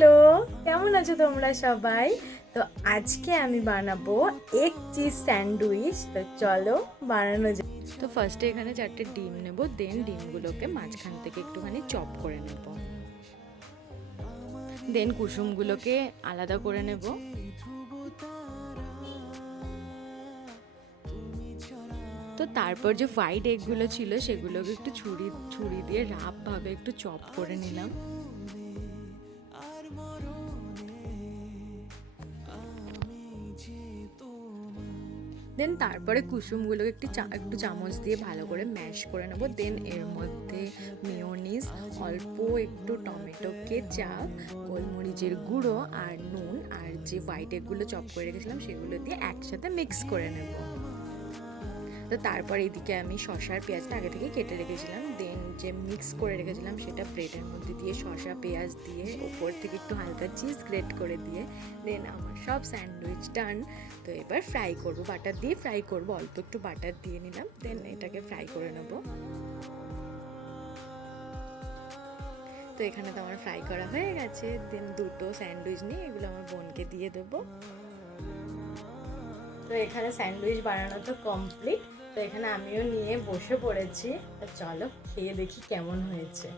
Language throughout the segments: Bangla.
হ্যালো, কেমন আছো তোমরা সবাই? তো আজকে আমি বানাবো এগ চিজ স্যান্ডউইচ। তো চলো বানানো যাক। তো ফার্স্টে এখানে 4টে ডিম নেব, দেন ডিমগুলোকে মাঝখান থেকে একটুখানি চপ করে নেব, দেন কুসুমগুলোকে আলাদা করে নেব। তো তারপর যে হোয়াইট এগগুলো ছিল সেগুলোকে একটু ছুরি দিয়ে রাফভাবে একটু চপ করে নিলাম। দেন তারপরে কুসুমগুলোকে একটু চামচ দিয়ে ভালো করে ম্যাশ করে নেব। দেন এর মধ্যে মেয়োনিজ, অল্প একটু টমেটো কেচাপ, গোলমরিচের গুঁড়ো আর নুন আর যে হোয়াইট এগগুলো চপ করে রেখেছিলাম সেগুলো দিয়ে একসাথে মিক্স করে নেব। তো তারপর এদিকে আমি শসা আর পেঁয়াজটা আগে থেকে কেটে রেখেছিলাম, দেন যে মিক্স করে রেখেছিলাম সেটা ব্রেডের মধ্যে দিয়ে শসা পেঁয়াজ দিয়ে ওপর থেকে একটু হালকা চিজ গ্রেট করে দিয়ে দেন আমার সব স্যান্ডউইচ ডান। তো এবার ফ্রাই করব, বাটার দিয়ে ফ্রাই করব, অল্প একটু বাটার দিয়ে নিলাম, দেন এটাকে ফ্রাই করে নেব। তো এখানে তো আমার ফ্রাই করা হয়ে গেছে। দেন দুটো স্যান্ডউইচ নিয়ে এগুলো আমার বোনকে দিয়ে দেবো। তো এখানে স্যান্ডউইচ বানানো তো কমপ্লিট। তো এখানে আমিও নিয়ে বসে পড়েছি। তো চলো খেয়ে দেখি কেমন হয়েছে।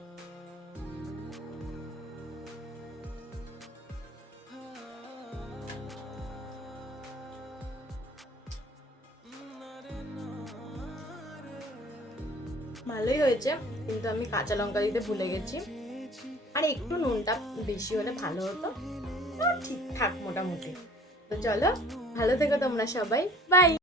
ভালোই হয়েছে, কিন্তু আমি কাঁচা লঙ্কা দিতে ভুলে গেছি, আর একটু নুনটা বেশি হলে ভালো হতো। ঠিকঠাক মোটামুটি। তো চলো, ভালো থেকো তোমরা সবাই, বাই।